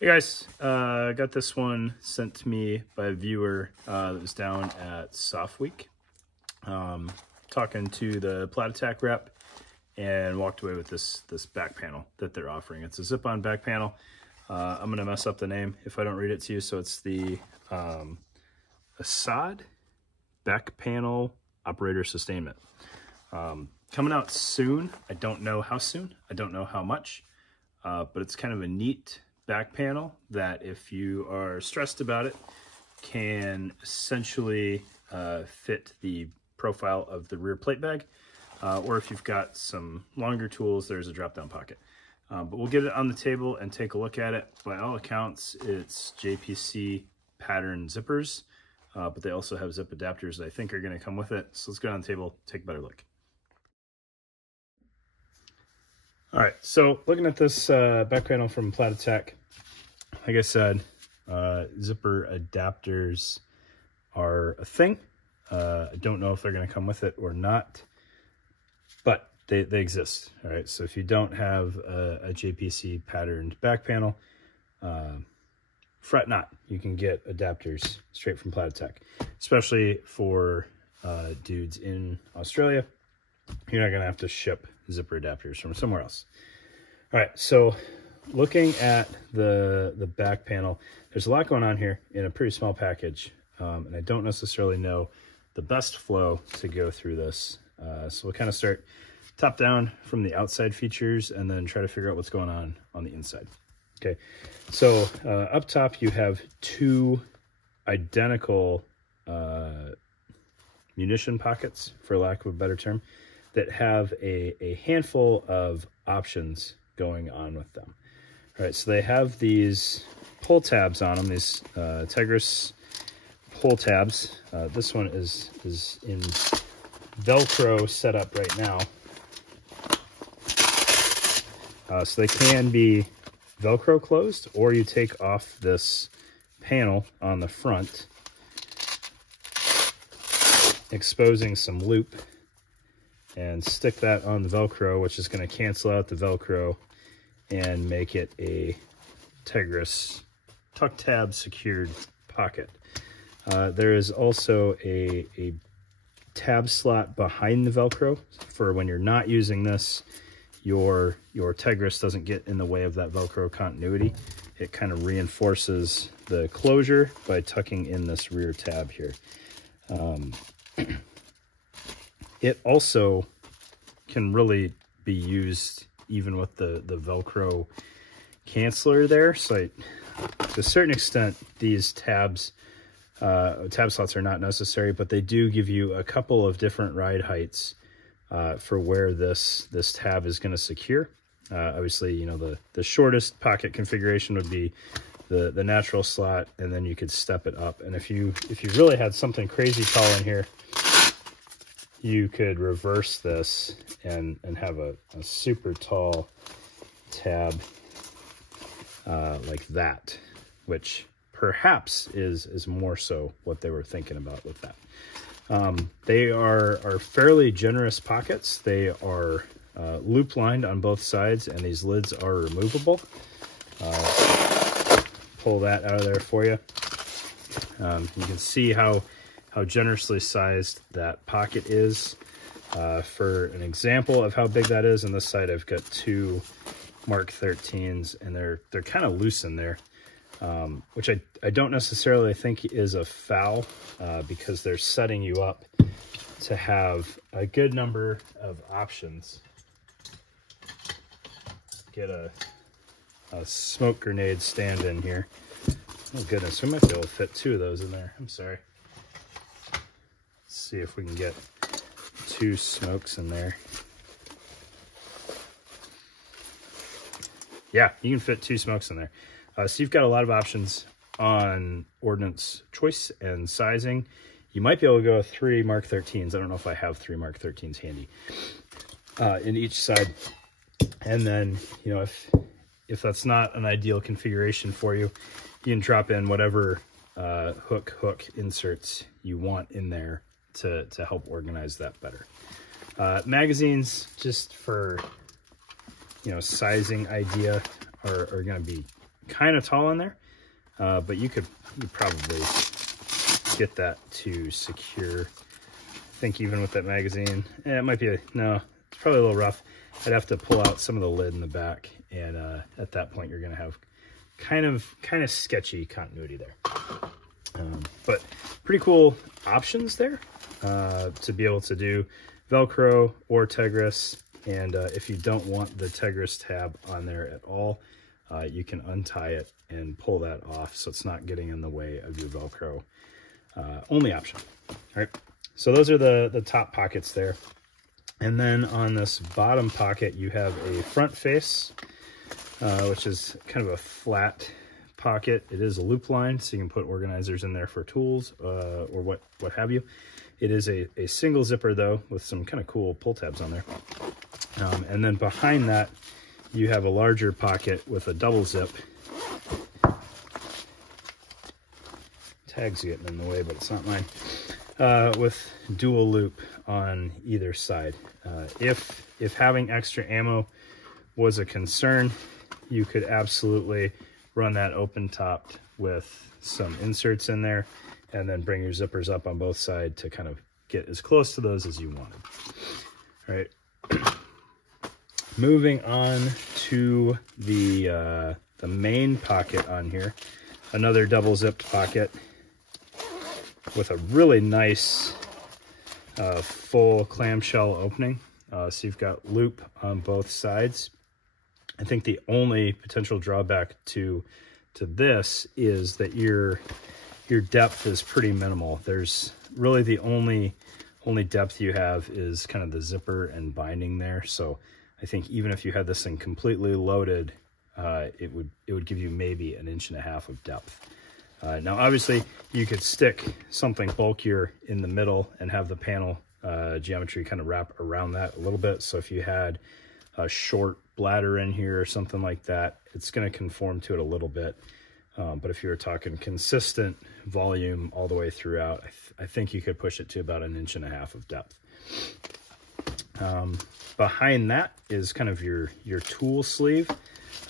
Hey guys, got this one sent to me by a viewer that was down at Soft Week, talking to the Platatac rep, and walked away with this back panel that they're offering. It's a zip-on back panel. I'm gonna mess up the name if I don't read it to you. So it's the ASAD back panel operator Sustainmenr. Coming out soon. I don't know how soon. I don't know how much, but it's kind of a neat back panel that, if you are stressed about it, can essentially fit the profile of the rear plate bag, or if you've got some longer tools, there's a drop down pocket. But we'll get it on the table and take a look at it. By all accounts, it's JPC pattern zippers, but they also have zip adapters that I think are going to come with it. So let's go on the table, take a better look. All right, so looking at this back panel from Platatac, like I said, zipper adapters are a thing. I don't know if they're going to come with it or not, but they exist. All right, so if you don't have a JPC patterned back panel, fret not. You can get adapters straight from Platatac, especially for dudes in Australia. You're not going to have to ship zipper adapters from somewhere else. All right, so looking at the back panel, there's a lot going on here in a pretty small package, and I don't necessarily know the best flow to go through this. So we'll kind of start top down from the outside features and then try to figure out what's going on the inside. Okay, so up top you have two identical munition pockets, for lack of a better term, that have a handful of options going on with them. All right, so they have these pull tabs on them, these Tigris pull tabs. This one is in Velcro setup right now. So they can be Velcro closed, or you take off this panel on the front, exposing some loop, and stick that on the Velcro, which is going to cancel out the Velcro and make it a Tigris tuck tab secured pocket. There is also a tab slot behind the Velcro for when you're not using this, your Tigris doesn't get in the way of that Velcro continuity. It kind of reinforces the closure by tucking in this rear tab here. It also can really be used even with the Velcro canceller there. So to a certain extent, these tab slots are not necessary, but they do give you a couple of different ride heights for where this tab is going to secure. Obviously, you know, the shortest pocket configuration would be the natural slot, and then you could step it up. And if you really had something crazy tall in here, you could reverse this and have a super tall tab like that, which perhaps is more so what they were thinking about with that. They are fairly generous pockets. They are loop lined on both sides, and these lids are removable. Pull that out of there for you. You can see how generously sized that pocket is. For an example of how big that is, on this side I've got two Mark 13s, and they're kind of loose in there, which I don't necessarily think is a foul, because they're setting you up to have a good number of options. Get a smoke grenade stand in here. Oh goodness, we might be able to fit two of those in there. I'm sorry. See if we can get two smokes in there. Yeah, you can fit two smokes in there. So you've got a lot of options on ordnance choice and sizing. You might be able to go with 3 Mark 13s. I don't know if I have 3 Mark 13s handy in each side. And then, you know, if that's not an ideal configuration for you, you can drop in whatever hook inserts you want in there to help organize that better. Magazines, just for, you know, sizing idea, are going to be kind of tall in there, but you probably get that to secure. I think even with that magazine, it might be no, it's probably a little rough. I'd have to pull out some of the lid in the back, and at that point you're going to have kind of sketchy continuity there. But pretty cool options there to be able to do Velcro or Tegris. And if you don't want the Tegris tab on there at all, you can untie it and pull that off so it's not getting in the way of your Velcro only option. All right, so those are the top pockets there. And then on this bottom pocket, you have a front face, which is kind of a flat pocket. It is a loop line, so you can put organizers in there for tools or what have you. It is a single zipper though, with some kind of cool pull tabs on there. And then behind that, you have a larger pocket with a double zip. Tag's getting in the way, but it's not mine. With dual loop on either side. If having extra ammo was a concern, you could absolutely run that open topped with some inserts in there, and then bring your zippers up on both sides to kind of get as close to those as you wanted. All right. Moving on to the main pocket on here, another double zipped pocket with a really nice full clamshell opening. So you've got loop on both sides. I think the only potential drawback to this is that your depth is pretty minimal. There's really the only depth you have is kind of the zipper and binding there. So I think even if you had this thing completely loaded, it would give you maybe 1.5 inches of depth. Now, obviously, you could stick something bulkier in the middle and have the panel geometry kind of wrap around that a little bit. So if you had a short bladder in here or something like that, it's going to conform to it a little bit. But if you were talking consistent volume all the way throughout, I think you could push it to about 1.5 inches of depth. Behind that is kind of your tool sleeve.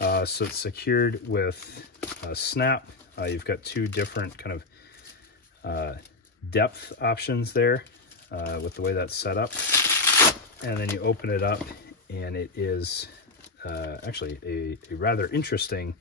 So it's secured with a snap. You've got two different kind of depth options there with the way that's set up. And then you open it up, and it is actually a rather interesting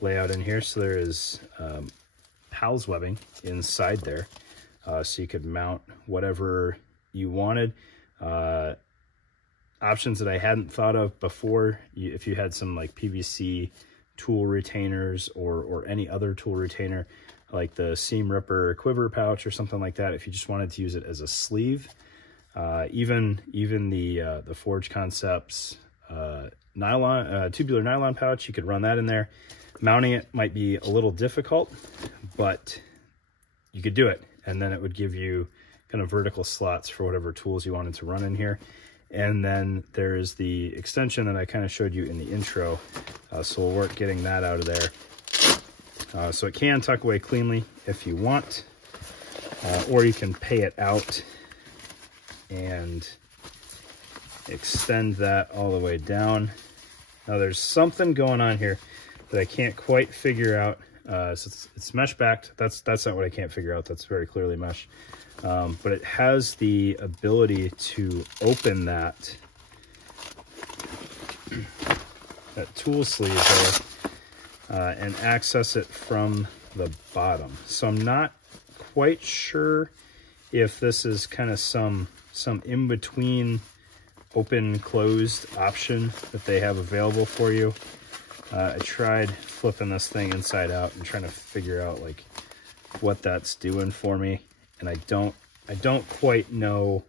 layout in here. So there is PALS webbing inside there, so you could mount whatever you wanted. Options that I hadn't thought of before, if you had some like PVC tool retainers or any other tool retainer, like the seam ripper quiver pouch or something like that, if you just wanted to use it as a sleeve, even the Forge Concepts tubular nylon pouch, you could run that in there. Mounting it might be a little difficult, but you could do it, and then it would give you kind of vertical slots for whatever tools you wanted to run in here. And then there's the extension that I kind of showed you in the intro, so we'll work getting that out of there. So it can tuck away cleanly if you want, or you can pay it out and extend that all the way down. Now there's something going on here that I can't quite figure out. So it's mesh backed. That's not what I can't figure out. That's very clearly mesh. But it has the ability to open that tool sleeve there and access it from the bottom. So I'm not quite sure if this is kind of some in-between open closed option that they have available for you. I tried flipping this thing inside out and trying to figure out like what that's doing for me, and I don't quite know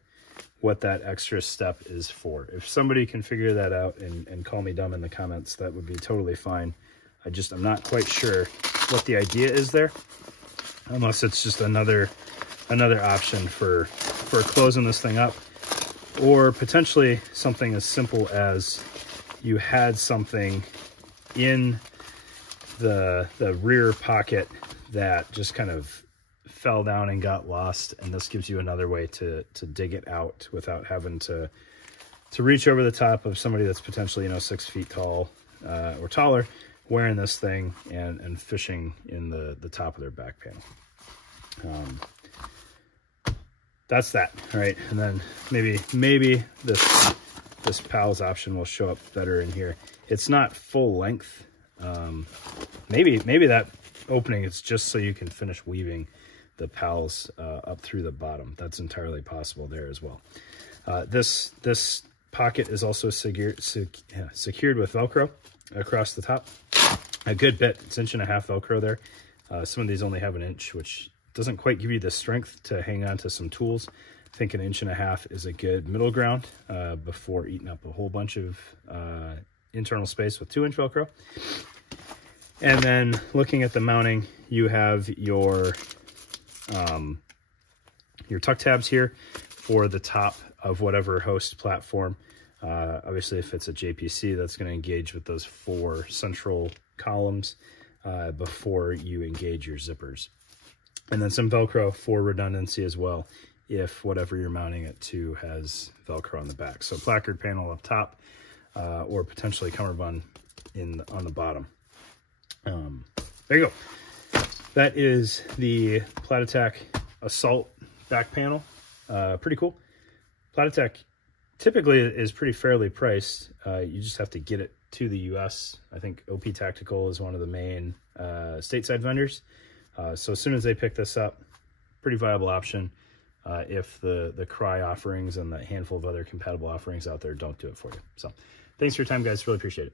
what that extra step is for. If somebody can figure that out and call me dumb in the comments, that would be totally fine. I'm not quite sure what the idea is there, unless it's just another option for closing this thing up, or potentially something as simple as you had something in the rear pocket that just kind of fell down and got lost, and this gives you another way to dig it out without having to reach over the top of somebody that's potentially 6 feet tall or taller, wearing this thing and fishing in the top of their back panel. That's that. All right, and then maybe this PALS option will show up better in here. It's not full length. Maybe that opening is just so you can finish weaving the PALS up through the bottom. That's entirely possible there as well. This pocket is also secured with Velcro across the top. A good bit. It's 1.5 inch Velcro there. Some of these only have 1 inch, which doesn't quite give you the strength to hang on to some tools. I think 1.5 inches is a good middle ground before eating up a whole bunch of internal space with 2-inch Velcro. And then looking at the mounting, you have your tuck tabs here for the top of whatever host platform. Obviously, if it's a JPC, that's going to engage with those 4 central columns before you engage your zippers. And then some Velcro for redundancy as well, if whatever you're mounting it to has Velcro on the back. So placard panel up top, or potentially cummerbund on the bottom. There you go. That is the Platatac Assault back panel. Pretty cool. Platatac typically is pretty fairly priced. You just have to get it to the US. I think OP Tactical is one of the main stateside vendors. So as soon as they pick this up, pretty viable option if the Cry offerings and the handful of other compatible offerings out there don't do it for you. So thanks for your time, guys. Really appreciate it.